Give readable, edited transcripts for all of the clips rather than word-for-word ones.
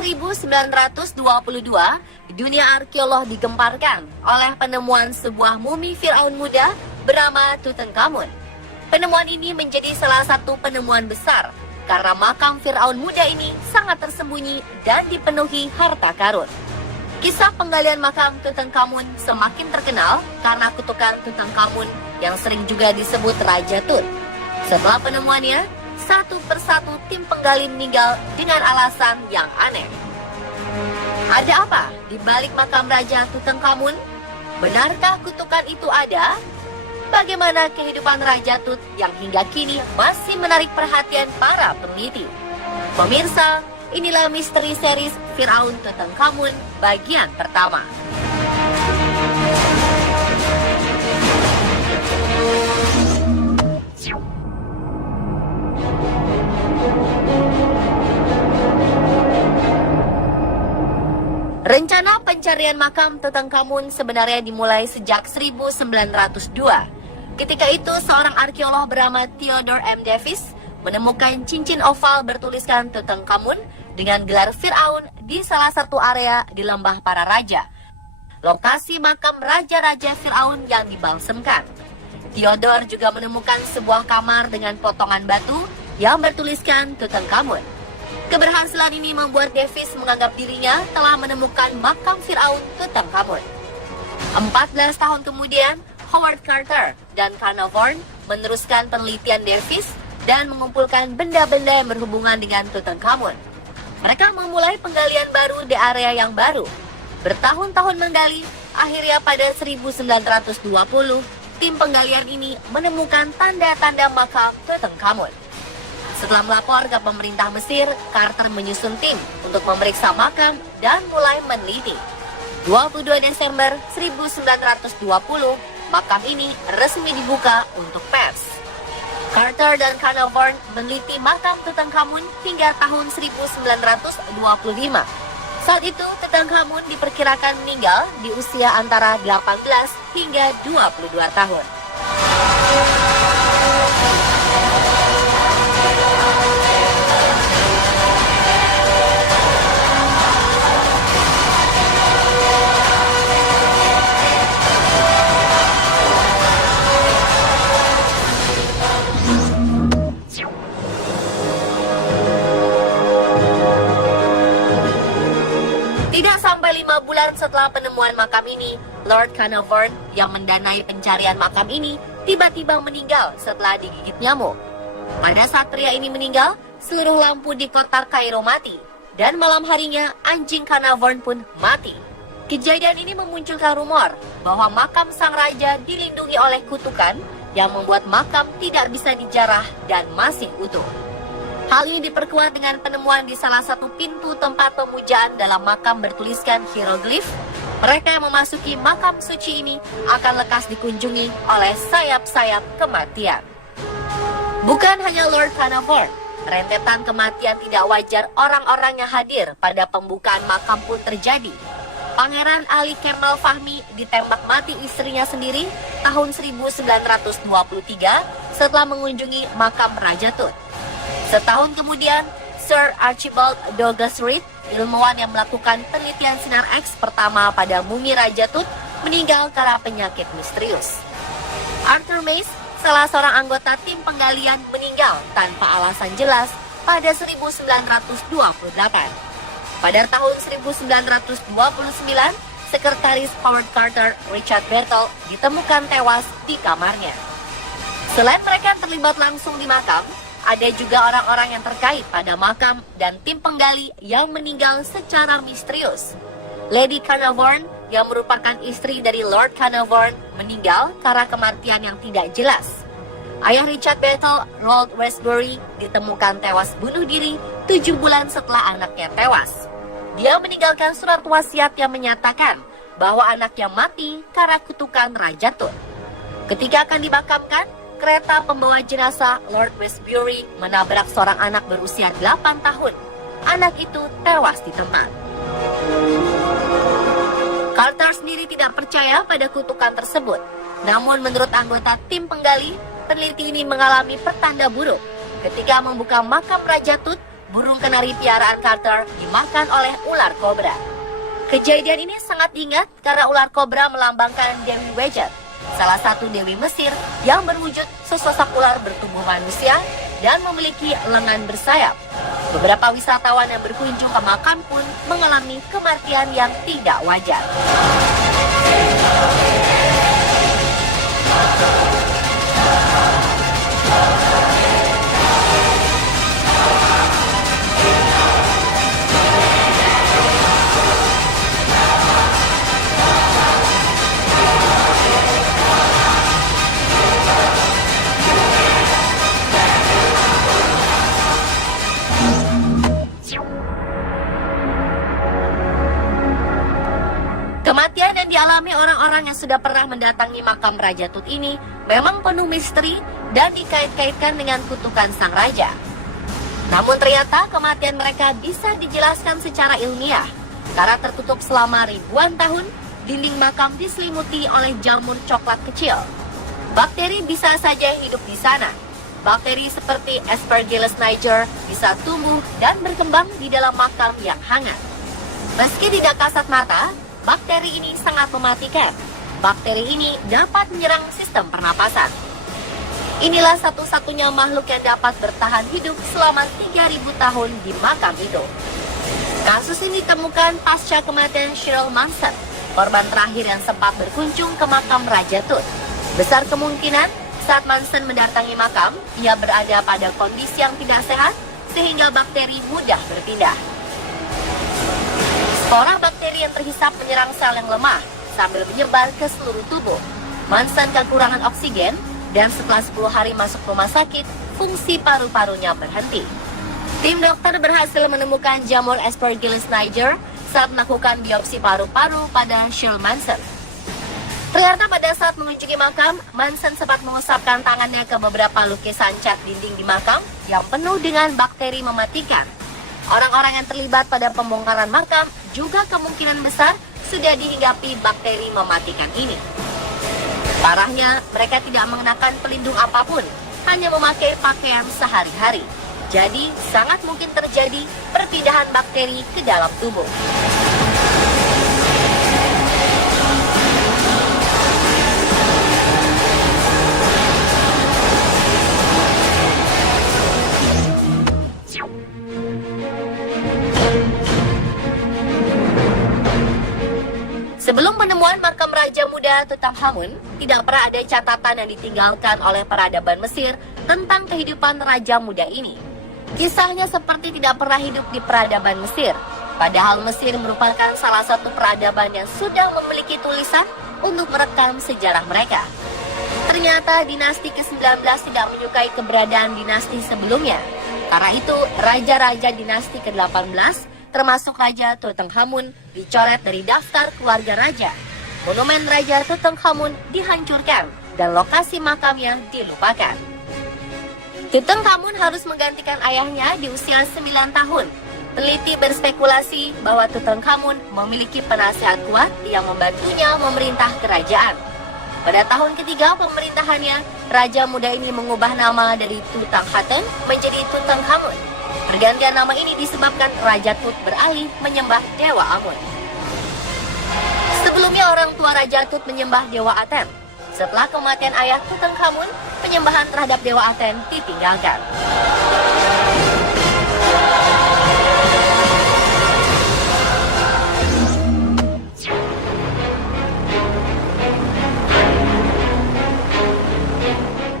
1922, dunia arkeolog digemparkan oleh penemuan sebuah mumi Firaun muda bernama Tutankhamun. Penemuan ini menjadi salah satu penemuan besar karena makam Firaun muda ini sangat tersembunyi dan dipenuhi harta karun. Kisah penggalian makam Tutankhamun semakin terkenal karena kutukan Tutankhamun yang sering juga disebut Raja Tut. Setelah penemuannya, satu persatu tim penggali meninggal dengan alasan yang aneh. Ada apa di balik makam Raja Tutankhamun? Benarkah kutukan itu ada? Bagaimana kehidupan Raja Tut yang hingga kini masih menarik perhatian para peneliti? Pemirsa, inilah misteri series Firaun Tutankhamun bagian pertama. Rencana pencarian makam Tutankhamun sebenarnya dimulai sejak 1902. Ketika itu, seorang arkeolog bernama Theodore M. Davis menemukan cincin oval bertuliskan Tutankhamun dengan gelar Firaun di salah satu area di Lembah Para Raja, lokasi makam raja-raja Firaun yang dibalsemkan. Theodore juga menemukan sebuah kamar dengan potongan batu yang bertuliskan Tutankhamun. Keberhasilan ini membuat Davis menganggap dirinya telah menemukan makam Firaun Tutankhamun. 14 tahun kemudian, Howard Carter dan Carnarvon meneruskan penelitian Davis dan mengumpulkan benda-benda yang berhubungan dengan Tutankhamun. Mereka memulai penggalian baru di area yang baru. Bertahun-tahun menggali, akhirnya pada 1920, tim penggalian ini menemukan tanda-tanda makam Tutankhamun. Setelah melapor ke pemerintah Mesir, Carter menyusun tim untuk memeriksa makam dan mulai meneliti. 22 Desember 1920, makam ini resmi dibuka untuk pers. Carter dan Carnarvon meneliti makam Tutankhamun hingga tahun 1925. Saat itu, Tutankhamun diperkirakan meninggal di usia antara 18 hingga 22 tahun. Tidak sampai 5 bulan setelah penemuan makam ini, Lord Carnarvon yang mendanai pencarian makam ini tiba-tiba meninggal setelah digigit nyamuk. Pada saat pria ini meninggal, seluruh lampu di kota Kairo mati, dan malam harinya anjing Carnarvon pun mati. Kejadian ini memunculkan rumor bahwa makam sang raja dilindungi oleh kutukan yang membuat makam tidak bisa dijarah dan masih utuh. Hal ini diperkuat dengan penemuan di salah satu pintu tempat pemujaan dalam makam bertuliskan hieroglif. Mereka yang memasuki makam suci ini akan lekas dikunjungi oleh sayap-sayap kematian. Bukan hanya Lord Carnarvon, rentetan kematian tidak wajar orang-orang yang hadir pada pembukaan makam pun terjadi. Pangeran Ali Kemal Fahmi ditembak mati istrinya sendiri tahun 1923 setelah mengunjungi makam Raja Tut. Setahun kemudian, Sir Archibald Douglas Reid, ilmuwan yang melakukan penelitian sinar X pertama pada mumi Raja Tut, meninggal karena penyakit misterius. Arthur Mace, salah seorang anggota tim penggalian, meninggal tanpa alasan jelas pada 1928. Pada tahun 1929, sekretaris Howard Carter, Richard Bertel, ditemukan tewas di kamarnya. Selain mereka yang terlibat langsung di makam, ada juga orang-orang yang terkait pada makam dan tim penggali yang meninggal secara misterius. Lady Carnarvon, yang merupakan istri dari Lord Carnarvon, meninggal karena kematian yang tidak jelas. Ayah Richard Bertel, Roald Westbury, ditemukan tewas bunuh diri 7 bulan setelah anaknya tewas. Dia meninggalkan surat wasiat yang menyatakan bahwa anaknya mati karena kutukan Raja Tut. Ketika akan dimakamkan, kereta pembawa jenazah Lord Westbury menabrak seorang anak berusia 8 tahun. Anak itu tewas di tempat. Carter sendiri tidak percaya pada kutukan tersebut. Namun menurut anggota tim penggali, peneliti ini mengalami pertanda buruk. Ketika membuka makam Raja Tut, burung kenari piaraan Carter dimakan oleh ular kobra. Kejadian ini sangat diingat karena ular kobra melambangkan Dewi Wajet, salah satu dewi Mesir yang berwujud sesosok ular bertubuh manusia dan memiliki lengan bersayap. Beberapa wisatawan yang berkunjung ke makam pun mengalami kematian yang tidak wajar. Kematian yang dialami orang-orang yang sudah pernah mendatangi makam Raja Tut ini memang penuh misteri dan dikait-kaitkan dengan kutukan sang raja. Namun ternyata kematian mereka bisa dijelaskan secara ilmiah karena tertutup selama ribuan tahun, dinding makam diselimuti oleh jamur coklat kecil. Bakteri bisa saja hidup di sana. Bakteri seperti Aspergillus niger bisa tumbuh dan berkembang di dalam makam yang hangat. Meski tidak kasat mata, bakteri ini sangat mematikan. Bakteri ini dapat menyerang sistem pernapasan. Inilah satu-satunya makhluk yang dapat bertahan hidup selama 3.000 tahun di makam itu. Kasus ini ditemukan pasca kematian Cheryl Manson, korban terakhir yang sempat berkunjung ke makam Raja Tut. Besar kemungkinan saat Manson mendatangi makam, ia berada pada kondisi yang tidak sehat sehingga bakteri mudah berpindah. Spora bakteri yang terhisap menyerang sel yang lemah sambil menyebar ke seluruh tubuh. Manson kekurangan oksigen dan setelah 10 hari masuk rumah sakit, fungsi paru-parunya berhenti. Tim dokter berhasil menemukan jamur Aspergillus niger saat melakukan biopsi paru-paru pada Cheryl Manson. Ternyata pada saat mengunjungi makam, Manson sempat mengusapkan tangannya ke beberapa lukisan cat dinding di makam yang penuh dengan bakteri mematikan. Orang-orang yang terlibat pada pembongkaran makam juga kemungkinan besar sudah dihinggapi bakteri mematikan ini. Parahnya, mereka tidak mengenakan pelindung apapun, hanya memakai pakaian sehari-hari. Jadi, sangat mungkin terjadi perpindahan bakteri ke dalam tubuh. Sebelum penemuan makam Raja Muda Tutankhamun, tidak pernah ada catatan yang ditinggalkan oleh peradaban Mesir tentang kehidupan Raja Muda ini. Kisahnya seperti tidak pernah hidup di peradaban Mesir, padahal Mesir merupakan salah satu peradaban yang sudah memiliki tulisan untuk merekam sejarah mereka. Ternyata dinasti ke-19 tidak menyukai keberadaan dinasti sebelumnya. Karena itu, raja-raja dinasti ke-18 termasuk Raja Tutankhamun dicoret dari daftar keluarga raja. Monumen Raja Tutankhamun dihancurkan dan lokasi makamnya dilupakan. Tutankhamun harus menggantikan ayahnya di usia 9 tahun. Peneliti berspekulasi bahwa Tutankhamun memiliki penasehat kuat yang membantunya memerintah kerajaan. Pada tahun ketiga pemerintahannya, Raja Muda ini mengubah nama dari Tutankhaten menjadi Tutankhamun. Pergantian nama ini disebabkan Raja Tut beralih menyembah Dewa Amun. Sebelumnya orang tua Raja Tut menyembah Dewa Aten. Setelah kematian ayah Tutankhamun, penyembahan terhadap Dewa Aten ditinggalkan.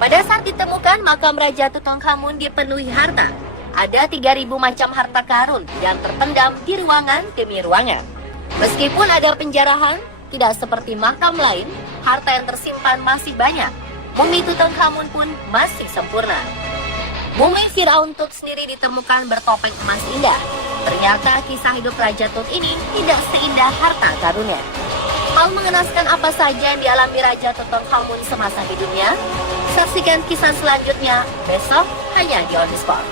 Pada saat ditemukan, makam Raja Tutankhamun dipenuhi harta. Ada 3.000 macam harta karun yang terpendam di ruangan demi ruangan. Meskipun ada penjarahan, tidak seperti makam lain, harta yang tersimpan masih banyak. Mumi Tutankhamun pun masih sempurna. Mumi Firaun Tut sendiri ditemukan bertopeng emas indah. Ternyata kisah hidup Raja Tut ini tidak seindah harta karunnya. Hal mengenaskan apa saja yang dialami Raja Tutankhamun semasa hidupnya? Saksikan kisah selanjutnya besok hanya di On The Spot.